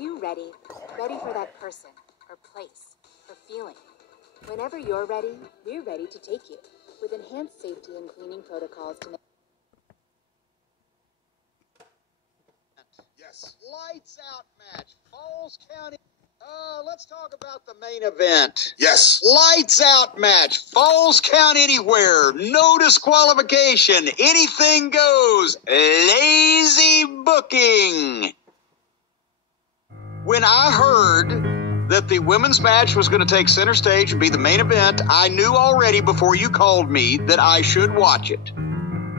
you ready? Ready for that person, or place, or feeling? Whenever you're ready, we're ready to take you. With enhanced safety and cleaning protocols to make... Yes. Lights out match. Falls County. Let's talk about the main event. Yes. Lights out match. Falls count anywhere. No disqualification. Anything goes. Lazy booking. When I heard that the women's match was going to take center stage and be the main event, I knew already before you called me that I should watch it.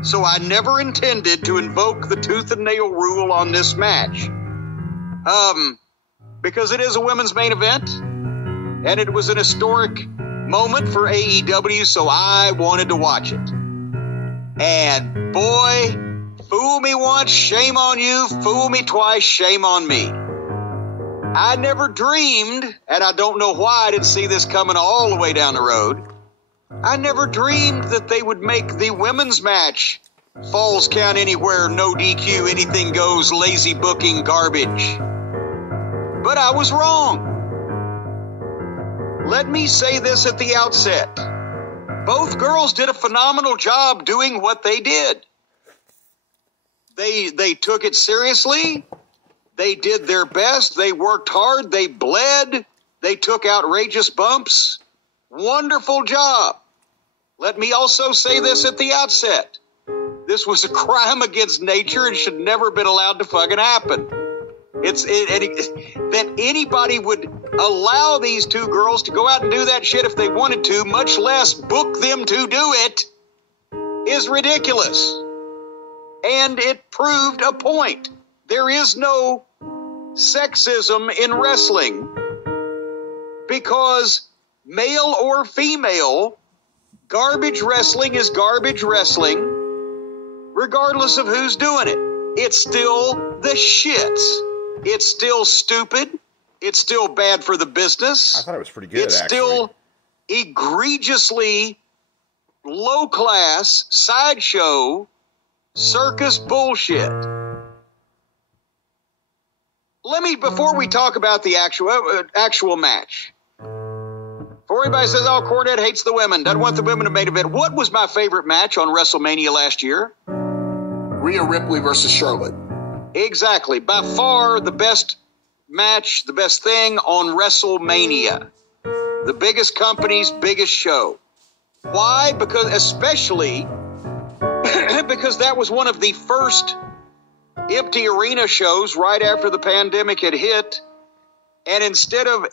So I never intended to invoke the tooth and nail rule on this match. Because it is a women's main event, and it was an historic moment for AEW, so I wanted to watch it. And boy, fool me once, shame on you. Fool me twice, shame on me. I never dreamed, and I don't know why I didn't see this coming all the way down the road. I never dreamed that they would make the women's match Falls Count Anywhere, no DQ, anything goes, lazy booking garbage. But I was wrong. Let me say this at the outset. Both girls did a phenomenal job doing what they did. They took it seriously. They did their best. They worked hard. They bled. They took outrageous bumps. Wonderful job. Let me also say this at the outset. This was a crime against nature and should never have been allowed to fucking happen. That anybody would allow these two girls to go out and do that shit if they wanted to, much less book them to do it, is ridiculous. And it proved a point. There is no sexism in wrestling because male or female, garbage wrestling is garbage wrestling regardless of who's doing it. It's still the shits. It's still stupid. It's still bad for the business. I thought it was pretty good, It's actually. still egregiously low-class sideshow circus bullshit. Before we talk about the actual match, before anybody says, oh, Cornette hates the women, doesn't want the women to main event, what was my favorite match on WrestleMania last year? Rhea Ripley versus Charlotte. Exactly. By far the best match, the best thing on WrestleMania. The biggest company's biggest show. Why? Especially because that was one of the first empty arena shows right after the pandemic had hit. And instead of,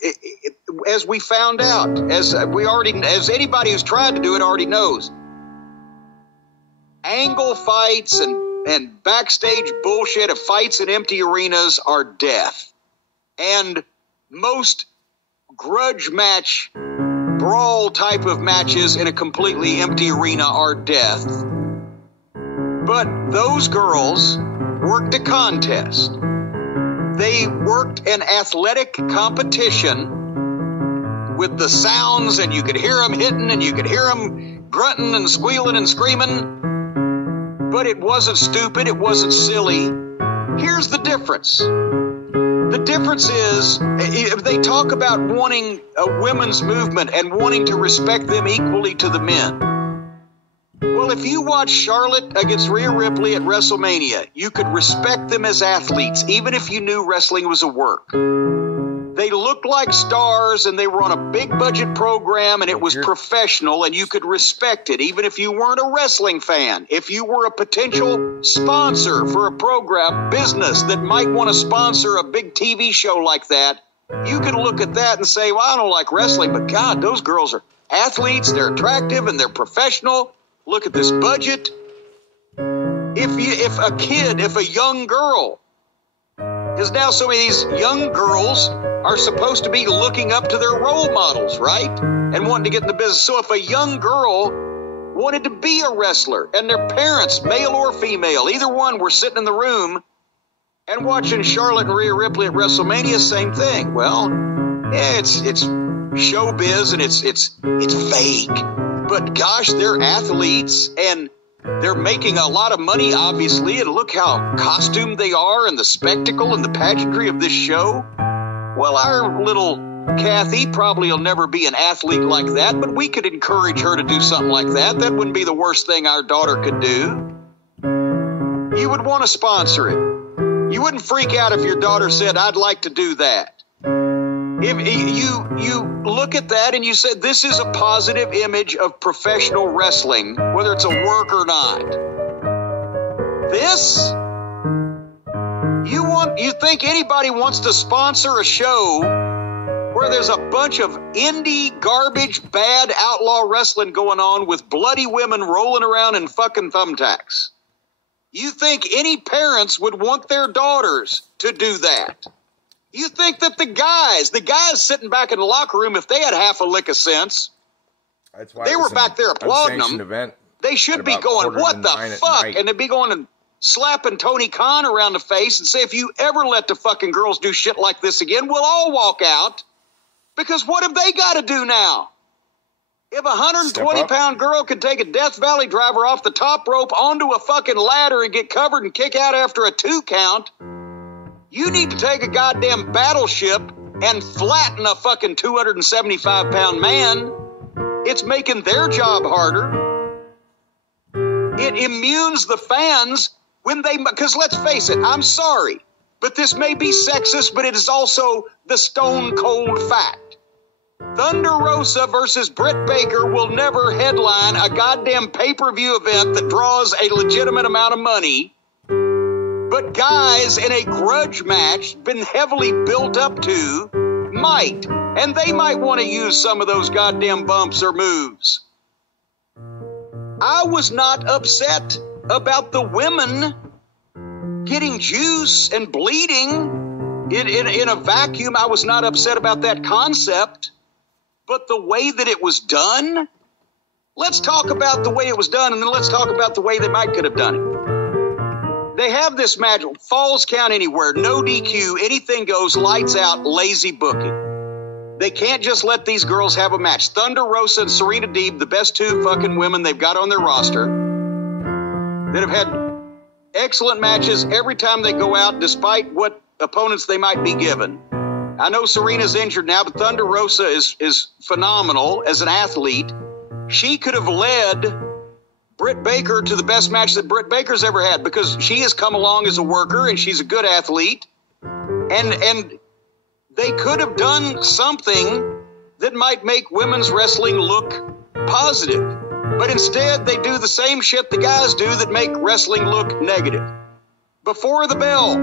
as we found out, as anybody who's tried to do it already knows, angle fights and backstage bullshit of fights in empty arenas are death. And most grudge match, brawl type of matches in a completely empty arena are death. But those girls worked a contest. They worked an athletic competition with the sounds, and you could hear them hitting, and you could hear them grunting and squealing and screaming. But it wasn't stupid. It wasn't silly. Here's the difference. The difference is, if they talk about wanting a women's movement and wanting to respect them equally to the men. Well, if you watch Charlotte against Rhea Ripley at WrestleMania, you could respect them as athletes, even if you knew wrestling was a work. They looked like stars, and they were on a big-budget program, and it was professional, and you could respect it, even if you weren't a wrestling fan. If you were a potential sponsor for a program, business that might want to sponsor a big TV show like that, you could look at that and say, well, I don't like wrestling, but God, those girls are athletes, they're attractive, and they're professional. Look at this budget. If a young girl, because now so many of these young girls are supposed to be looking up to their role models, right? And wanting to get in the business. So if a young girl wanted to be a wrestler and their parents, male or female, either one, were sitting in the room and watching Charlotte and Rhea Ripley at WrestleMania, same thing. Well, yeah, it's showbiz and it's fake. But gosh, they're athletes, and They're making a lot of money, obviously, and look how costumed they are and the spectacle and the pageantry of this show. Well, our little Kathy probably will never be an athlete like that, but we could encourage her to do something like that. That wouldn't be the worst thing our daughter could do. You would want to sponsor it. You wouldn't freak out if your daughter said, I'd like to do that. If you look at that and you said, this is a positive image of professional wrestling, whether it's a work or not. This, you think anybody wants to sponsor a show where there's a bunch of indie, garbage, bad outlaw wrestling going on with bloody women rolling around in fucking thumbtacks? You think any parents would want their daughters to do that? You think that the guys sitting back in the locker room, if they had half a lick of sense, that's why they were back there applauding them. Event they should be going, what the fuck? And they'd be going and slapping Tony Khan around the face and say, if you ever let the fucking girls do shit like this again, we'll all walk out. Because what have they got to do now? If a 120-pound girl could take a Death Valley driver off the top rope onto a fucking ladder and get covered and kick out after a 2 count, you need to take a goddamn battleship and flatten a fucking 275-pound man. It's making their job harder. It immunes the fans when they, because let's face it, I'm sorry, but this may be sexist, but it is also the stone cold fact. Thunder Rosa versus Britt Baker will never headline a goddamn pay-per-view event that draws a legitimate amount of money. But guys in a grudge match, been heavily built up to, might. And they might want to use some of those goddamn bumps or moves. I was not upset about the women getting juice and bleeding in a vacuum. I was not upset about that concept. But the way that it was done, let's talk about the way it was done, and then let's talk about the way they might could have done it. They have this match, falls count anywhere, no DQ, anything goes, lights out, lazy booking. They can't just let these girls have a match. Thunder Rosa and Serena Deeb, the best 2 fucking women they've got on their roster, that have had excellent matches every time they go out, despite what opponents they might be given. I know Serena's injured now, but Thunder Rosa is phenomenal as an athlete. She could have led Britt Baker to the best match that Britt Baker's ever had, because she has come along as a worker and she's a good athlete. And they could have done something that might make women's wrestling look positive. But instead, they do the same shit the guys do that make wrestling look negative. Before the bell,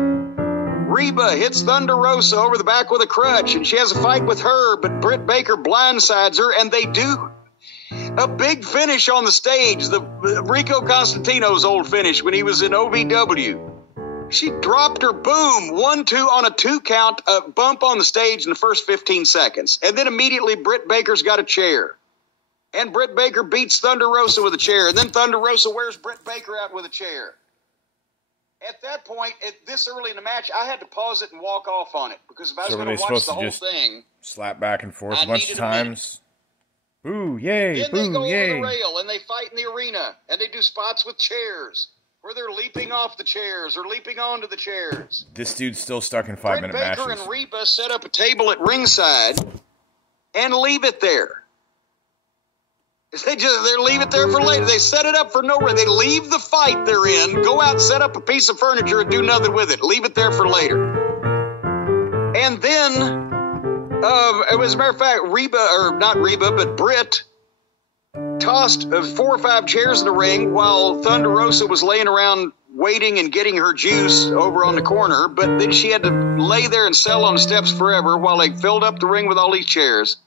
Reba hits Thunder Rosa over the back with a crutch, and she has a fight with her, but Britt Baker blindsides her, and they do a big finish on the stage, the Rico Constantino's old finish when he was in OVW. She dropped her, boom, 1-2 on a 2 count, a bump on the stage in the first 15 seconds. And then immediately Britt Baker's got a chair. And Britt Baker beats Thunder Rosa with a chair. And then Thunder Rosa wears Britt Baker out with a chair. At that point, this early in the match, I had to pause it and walk off on it, because if I was going to watch the whole thing, slap back and forth a bunch of times. Boo, yay, then boo, they go yay. over the rail and they fight in the arena, and they do spots with chairs where they're leaping off the chairs or leaping onto the chairs. This dude's still stuck in 5-minute matches. Britt Baker and Reba set up a table at ringside and leave it there. They leave it there for later. They set it up for no reason. They leave the fight they're in, go out, set up a piece of furniture, and do nothing with it. Leave it there for later. And then, as a matter of fact, Britt tossed 4 or 5 chairs in the ring while Thunder Rosa was laying around waiting and getting her juice over on the corner. But then she had to lay there and sell on the steps forever while they filled up the ring with all these chairs.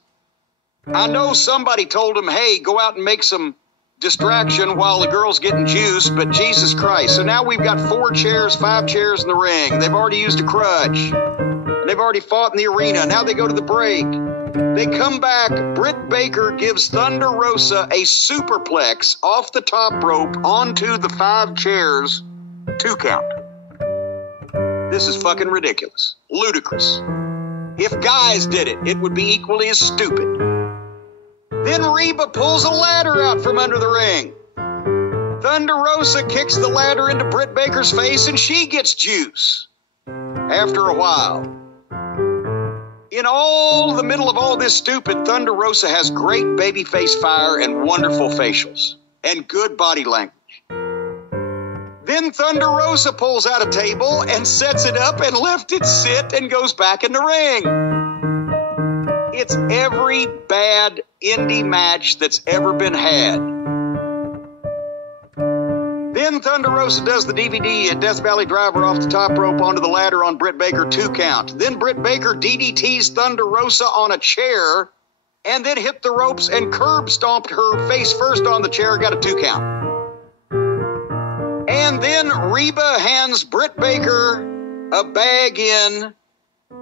I know somebody told him, hey, go out and make some distraction while the girl's getting juice, but Jesus Christ. So now we've got 4 chairs, 5 chairs in the ring. They've already used a crutch. They've already fought in the arena. Now they go to the break. They come back. Britt Baker gives Thunder Rosa a superplex off the top rope onto the 5 chairs, 2 count. This is fucking ridiculous. Ludicrous. If guys did it, it would be equally as stupid. Then Reba pulls a ladder out from under the ring. Thunder Rosa kicks the ladder into Britt Baker's face and she gets juice. After a while. In all the middle of all this stupid, Thunder Rosa has great babyface fire and wonderful facials. And good body language. Then Thunder Rosa pulls out a table and sets it up and lets it sit and goes back in the ring. It's every bad indie match that's ever been had. Then Thunder Rosa does the DVD and Death Valley Driver off the top rope onto the ladder on Britt Baker 2 count. Then Britt Baker DDTs Thunder Rosa on a chair and then hit the ropes and curb stomped her face first on the chair, got a 2 count. And then Reba hands Britt Baker a bag in,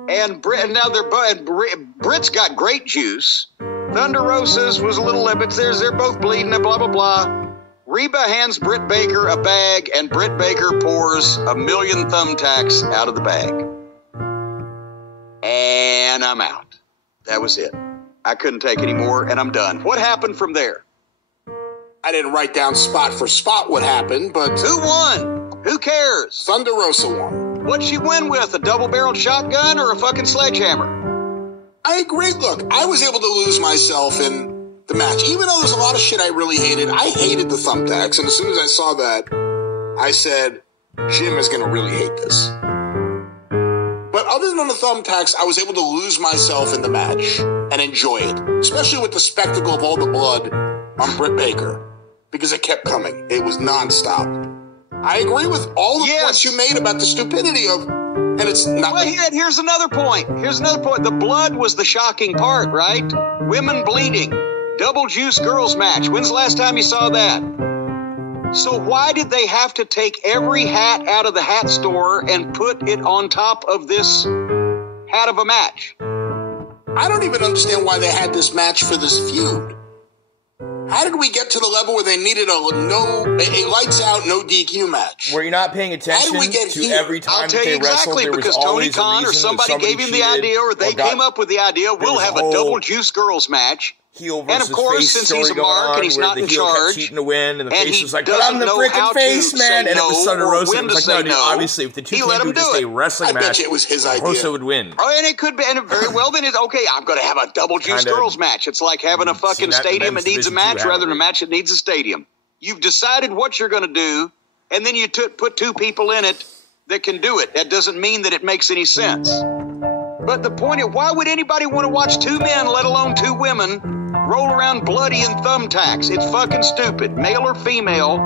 and Britt's got great juice. Thunder Rosa's was a little limit. They're both bleeding and blah, blah, blah. Reba hands Britt Baker a bag, and Britt Baker pours 1,000,000 thumbtacks out of the bag. And I'm out. That was it. I couldn't take any more, and I'm done. What happened from there? I didn't write down spot for spot what happened, but... Who won? Who cares? Thunder Rosa won. What'd she win with? A double-barreled shotgun or a fucking sledgehammer? I agree. Look, I was able to lose myself in the match. Even though there's a lot of shit I really hated, I hated the thumbtacks. And as soon as I saw that, I said, Jim is going to really hate this. But other than the thumbtacks, I was able to lose myself in the match and enjoy it. Especially with the spectacle of all the blood on Britt Baker. Because it kept coming. It was nonstop. I agree with all the points you made about the stupidity of, and it's not. Well, here's another point. The blood was the shocking part, right? Women bleeding. Double juice girls match. When's the last time you saw that? So why did they have to take every hat out of the hat store and put it on top of this hat of a match? I don't even understand why they had this match for this feud. How did we get to the level where they needed a lights out, no DQ match? Were you not paying attention to every time that they wrestled? There was because Tony Khan or somebody gave him the idea, or they came up with the idea, we'll have a double juice girls match. Heel versus and of course, face since he's a mark and he's not in charge, cheating to win, and the face was like, "But I'm the freaking face, man!" And it was Thunder Rosa. It was like, "No, dude, obviously, if the two teams were just a wrestling match, I bet you it was his idea. Rosa would win." Oh, and it could be, and very well then it's okay. I'm going to have a double juice girls match. It's like having a fucking stadium that needs a match rather than a match that needs a stadium. You've decided what you're going to do, and then you put two people in it that can do it. That doesn't mean that it makes any sense. But the point is, why would anybody want to watch two men, let alone two women, roll around bloody and thumbtacks? It's fucking stupid. Male or female,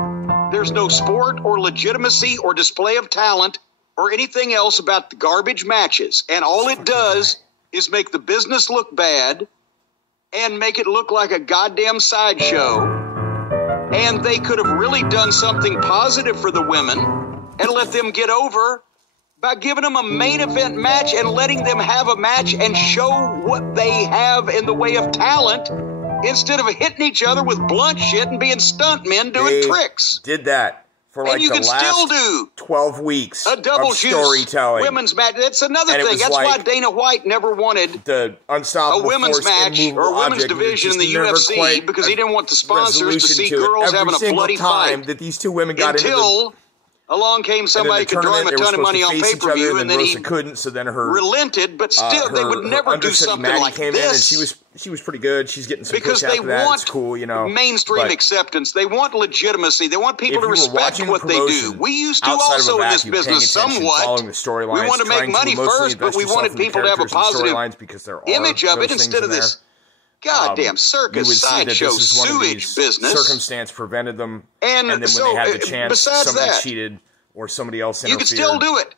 there's no sport or legitimacy or display of talent or anything else about the garbage matches. And all it does is make the business look bad and make it look like a goddamn sideshow. And they could have really done something positive for the women and let them get over by giving them a main event match and letting them have a match and show what they have in the way of talent instead of hitting each other with blunt shit and being stunt men doing tricks. Did that for like the last 12 weeks a double of storytelling. Women's match. That's another thing. That's why Dana White never wanted the unstoppable a women's match or a women's division in the UFC because he didn't want the sponsors to see girls having a bloody fight. That these two women got until along came somebody who could draw him a ton of money on pay-per-view, and then he couldn't. So then her relented, but still, they would never do something Maddie like came this. In and she was pretty good. She's getting some because push they after that. want It's cool, you know, mainstream acceptance. They want legitimacy. They want people to respect what they do. We used to also in this business somewhat. We wanted to make money first, but we wanted people to have a positive image of it instead of this goddamn circus, sideshow, sewage business. Circumstance prevented them, and then when they had the chance, somebody cheated or somebody else interfered. You can still do it.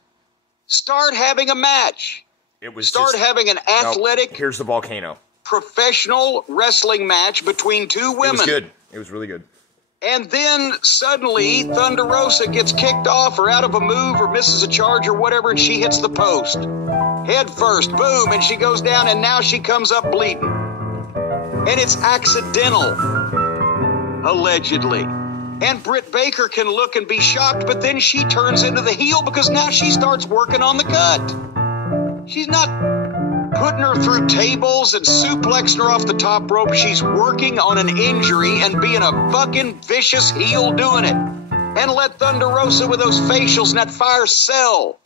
Start having a match. Start having an athletic. Here's the volcano. Professional wrestling match between two women. It was good. It was really good. And then suddenly Thunder Rosa gets kicked off or out of a move or misses a charge or whatever, and she hits the post. Head first, boom, and she goes down, and now she comes up bleeding. And it's accidental, allegedly. And Britt Baker can look and be shocked, but then she turns into the heel because now she starts working on the cut. She's not putting her through tables and suplexing her off the top rope. She's working on an injury and being a fucking vicious heel doing it. And let Thunder Rosa with those facials and that fire sell.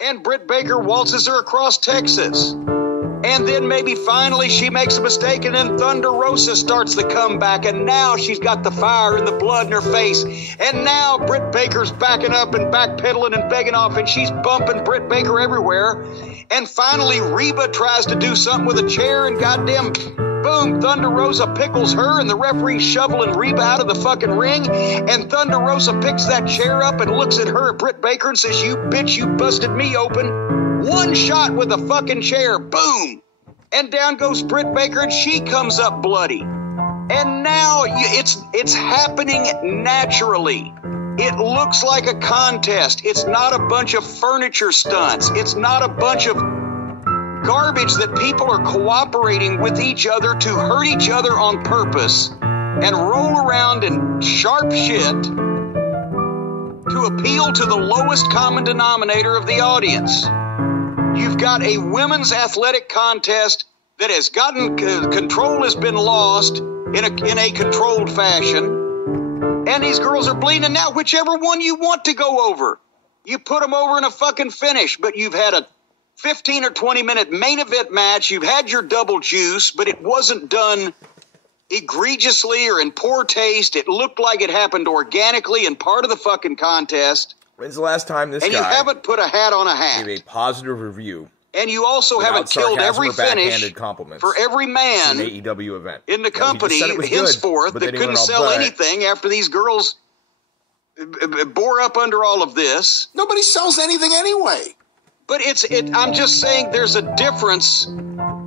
And Britt Baker waltzes her across Texas. And then maybe finally she makes a mistake, and then Thunder Rosa starts the comeback, and now she's got the fire and the blood in her face. And now Britt Baker's backing up and backpedaling and begging off, and she's bumping Britt Baker everywhere. And finally Reba tries to do something with a chair, and goddamn, boom, Thunder Rosa pickles her, and the referee's shoveling Reba out of the fucking ring. And Thunder Rosa picks that chair up and looks at her, Britt Baker, and says, "You bitch, you busted me open." One shot with a fucking chair, boom. And down goes Britt Baker, and she comes up bloody. And now it's happening naturally. It looks like a contest. It's not a bunch of furniture stunts. It's not a bunch of garbage that people are cooperating with each other to hurt each other on purpose and roll around in sharp shit to appeal to the lowest common denominator of the audience. You've got a women's athletic contest that has gotten control has been lost in a controlled fashion, and these girls are bleeding. Now, whichever one you want to go over, you put them over in a fucking finish. But you've had a 15 or 20 minute main event match. You've had your double juice, but it wasn't done egregiously or in poor taste. It looked like it happened organically and part of the fucking contest. When's the last time this guy... And you haven't put a hat on a hat. Gave a positive review. And you also haven't killed every finish for every man an AEW event. In the company henceforth that couldn't sell anything after these girls bore up under all of this. Nobody sells anything anyway. But I'm just saying there's a difference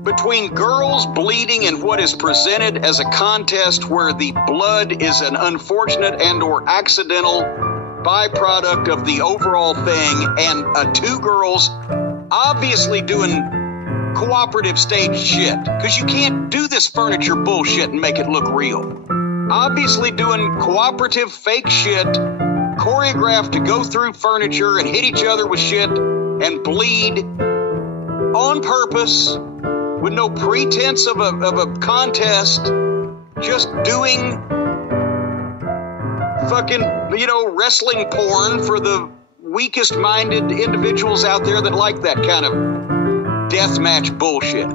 between girls bleeding and what is presented as a contest where the blood is an unfortunate and or accidental byproduct of the overall thing, and two girls obviously doing cooperative stage shit, because you can't do this furniture bullshit and make it look real. Obviously doing cooperative fake shit, choreographed to go through furniture and hit each other with shit and bleed on purpose with no pretense of a contest, just doing fucking, wrestling porn for the weakest-minded individuals out there that like that kind of deathmatch bullshit.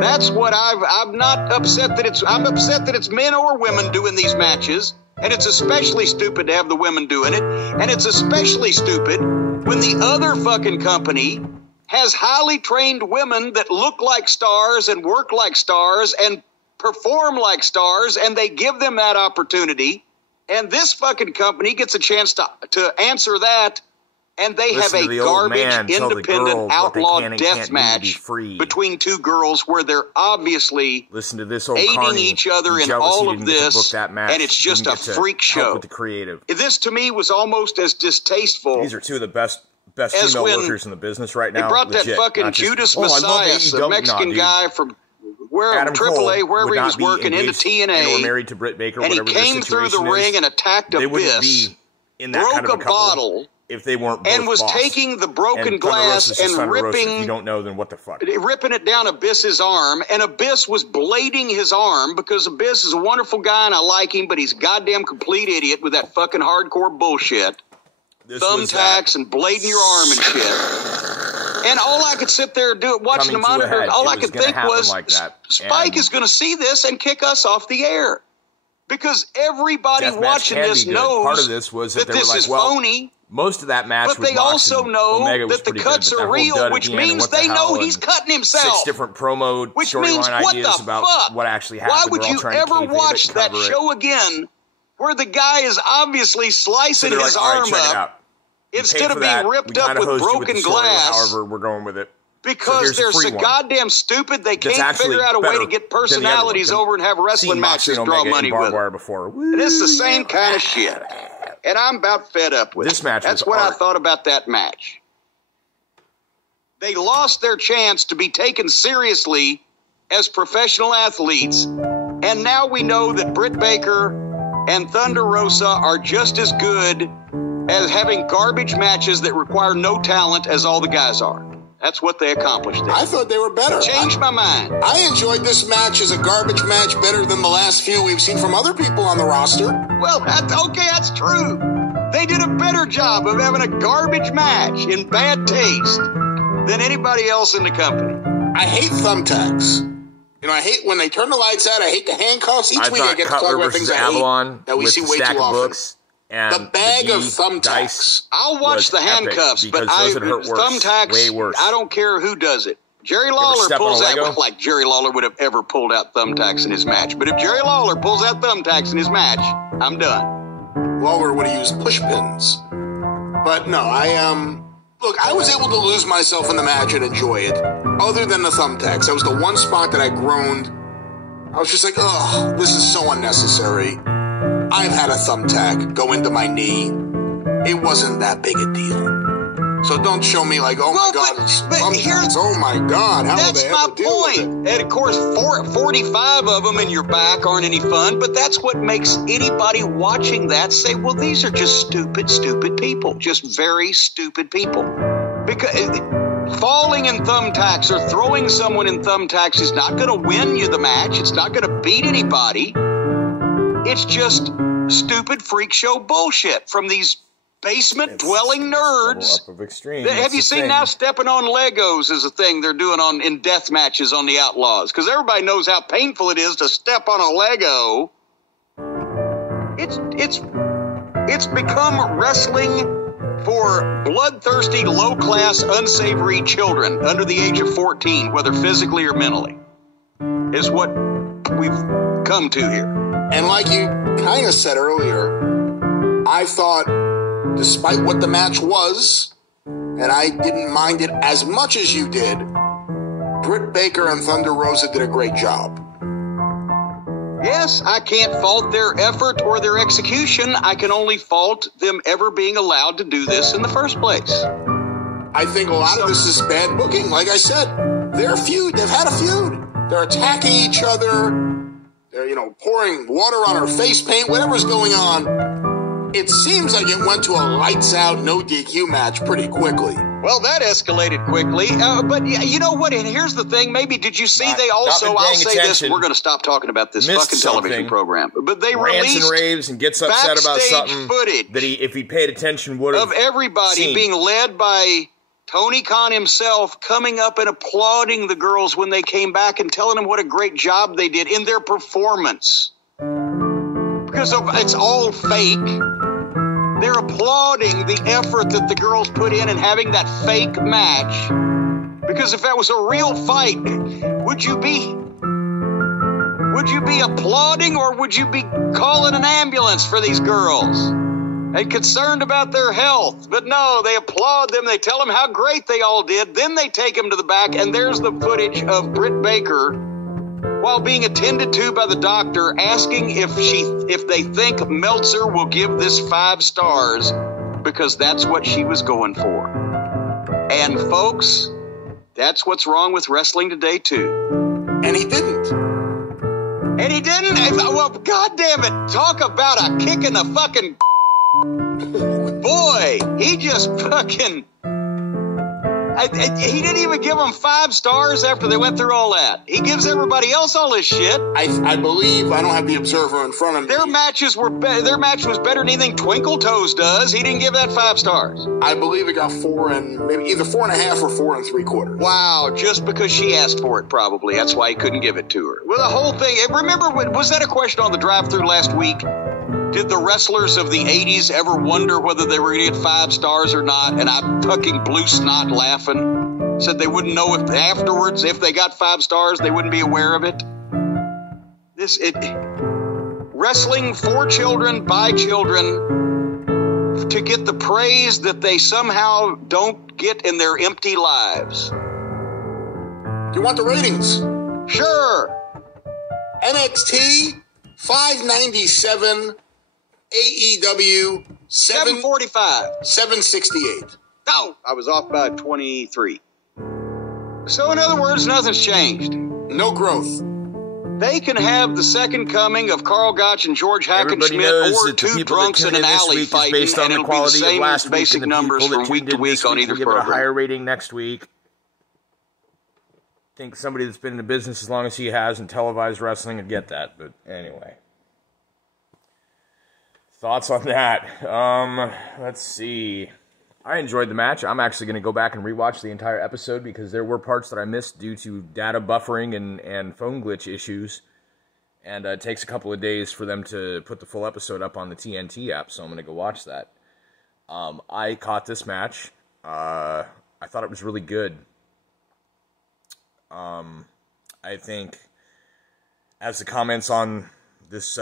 That's what I'm not upset that I'm upset that it's men or women doing these matches, and it's especially stupid to have the women doing it, and it's especially stupid when the other fucking company has highly trained women that look like stars and work like stars and perform like stars, and they give them that opportunity. And this fucking company gets a chance to answer that, and they have a garbage, independent, outlaw death match between two girls where they're obviously aiding each other in all of this, and it's just a freak show. This, to me, was almost as distasteful. These are two of the best female workers in the business right now. They brought that fucking Judas Messias, the Mexican guy from AAA, wherever he was working, into TNA, married to Britt Baker, and he came through the ring and attacked Abyss, broke a bottle, if they weren't both and was taking the broken glass and ripping. If you don't know, then what the fuck? Ripping it down Abyss's arm, and Abyss was blading his arm because Abyss is a wonderful guy and I like him, but he's a goddamn complete idiot with that fucking hardcore bullshit. Thumbtacks and blading your arm and shit. And all I could sit there and do it, watching the monitor, all I could think was, Spike is going to see this and kick us off the air. Because everybody watching this knows that this is phony. Most of that match, but they also know that the cuts are real, which means they know he's cutting himself. 6 different promo storyline ideas about what actually happened. Why would you ever watch that show again, where the guy is obviously slicing his arm up instead of being ripped up with broken glass? However, we're going with it. Because they're so goddamn stupid, they can't figure out a way to get personalities over and have wrestling matches draw money with them. And it's the same kind of shit. And I'm about fed up with it. That's what I thought about that match. They lost their chance to be taken seriously as professional athletes. And now we know that Britt Baker and Thunder Rosa are just as good as having garbage matches that require no talent as all the guys are. That's what they accomplished there. I thought they were better. Changed my mind. I enjoyed this match as a garbage match better than the last few we've seen from other people on the roster. Well, that's true. They did a better job of having a garbage match in bad taste than anybody else in the company. I hate thumbtacks. You know, I hate when they turn the lights out. I hate the handcuffs. Each week I get to talk about things I hate that we see way too often. The bag of thumbtacks. I'll watch the handcuffs, but thumbtacks, way worse. I don't care who does it. Jerry Lawler pulls out, like Jerry Lawler would have ever pulled out thumbtacks in his match. But if Jerry Lawler pulls out thumbtacks in his match, I'm done. Lawler would have used push pins. But no, look, I was able to lose myself in the match and enjoy it, other than the thumbtacks. That was the one spot that I groaned. I was just like, ugh, this is so unnecessary. I've had a thumbtack go into my knee. It wasn't that big a deal. So don't show me like, oh my God, thumbtacks. Oh my God, how will they ever deal with it? And of course, 45 of them in your back aren't any fun, but that's what makes anybody watching that say, well, these are just stupid, stupid people. Just very stupid people. Because falling in thumbtacks or throwing someone in thumbtacks is not going to win you the match. It's not going to beat anybody. It's just stupid freak show bullshit from these basement-dwelling nerds. Have you seen now stepping on Legos is a thing they're doing in death matches on the Outlaws? Because everybody knows how painful it is to step on a Lego. It's become wrestling for bloodthirsty, low-class, unsavory children under the age of 14, whether physically or mentally, is what we've come to here. And like you kind of said earlier, I thought, despite what the match was, and I didn't mind it as much as you did, Britt Baker and Thunder Rosa did a great job. Yes, I can't fault their effort or their execution. I can only fault them ever being allowed to do this in the first place. I think a lot of this is bad booking. Like I said, they've had a feud. They're attacking each other. They're, pouring water on her face paint, whatever's going on. It seems like it went to a lights-out, no DQ match pretty quickly. Well, that escalated quickly. But you know what? And here's the thing. Maybe did you see they also, I'll say this, we're going to stop talking about this fucking television program. But they released and raves and gets upset about something footage that if he paid attention would have of everybody being led by Tony Khan himself coming up and applauding the girls when they came back and telling them what a great job they did in their performance. Because it's all fake. They're applauding the effort that the girls put in and having that fake match. Because if that was a real fight, would you be applauding or would you be calling an ambulance for these girls? And concerned about their health. But no, they applaud them. They tell them how great they all did. Then they take them to the back, and there's the footage of Britt Baker while being attended to by the doctor, asking if they think Meltzer will give this 5 stars because that's what she was going for. And folks, that's what's wrong with wrestling today too. And he didn't. Well, goddamn it! Talk about a kick in the fucking. Boy, he just fucking. He didn't even give them 5 stars after they went through all that. He gives everybody else all this shit. I believe, I don't have the Observer in front of me. Their match was better than anything Twinkle Toes does. He didn't give that 5 stars. I believe it got 4 and maybe either 4.5 or 4 3/4. Wow, just because she asked for it, probably. That's why he couldn't give it to her. Well, the whole thing. Remember, was that a question on the drive-thru last week? Did the wrestlers of the 80s ever wonder whether they were going to get 5 stars or not? And I fucking blew snot laughing. Said they wouldn't know if afterwards, if they got 5 stars, they wouldn't be aware of it. Wrestling for children, by children, to get the praise that they somehow don't get in their empty lives. Do you want the ratings? Sure. NXT, 597. AEW 745. 768. No, I was off by 23. So in other words, nothing's changed. No growth. They can have the second coming of Carl Gotch and George Hackenschmidt or 2 drunks in an alley fighting, and it'll be the same basic numbers from week to week on either program. Give it a higher rating next week. think somebody that's been in the business as long as he has and televised wrestling would get that. But anyway. Thoughts on that? Let's see. I enjoyed the match. I'm actually going to go back and rewatch the entire episode because there were parts that I missed due to data buffering and phone glitch issues. And it takes a couple of days for them to put the full episode up on the TNT app, so I'm going to go watch that. I caught this match. I thought it was really good. I think, as the comments on this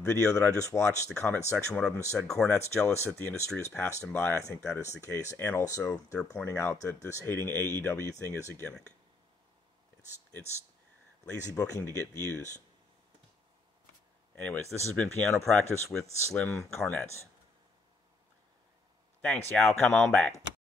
video that I just watched, the comment section, one of them said, Cornette's jealous that the industry has passed him by. I think that is the case. And also, they're pointing out that this hating AEW thing is a gimmick. It's lazy booking to get views. Anyways, this has been Piano Practice with Slim Carnette. Thanks, y'all. Come on back.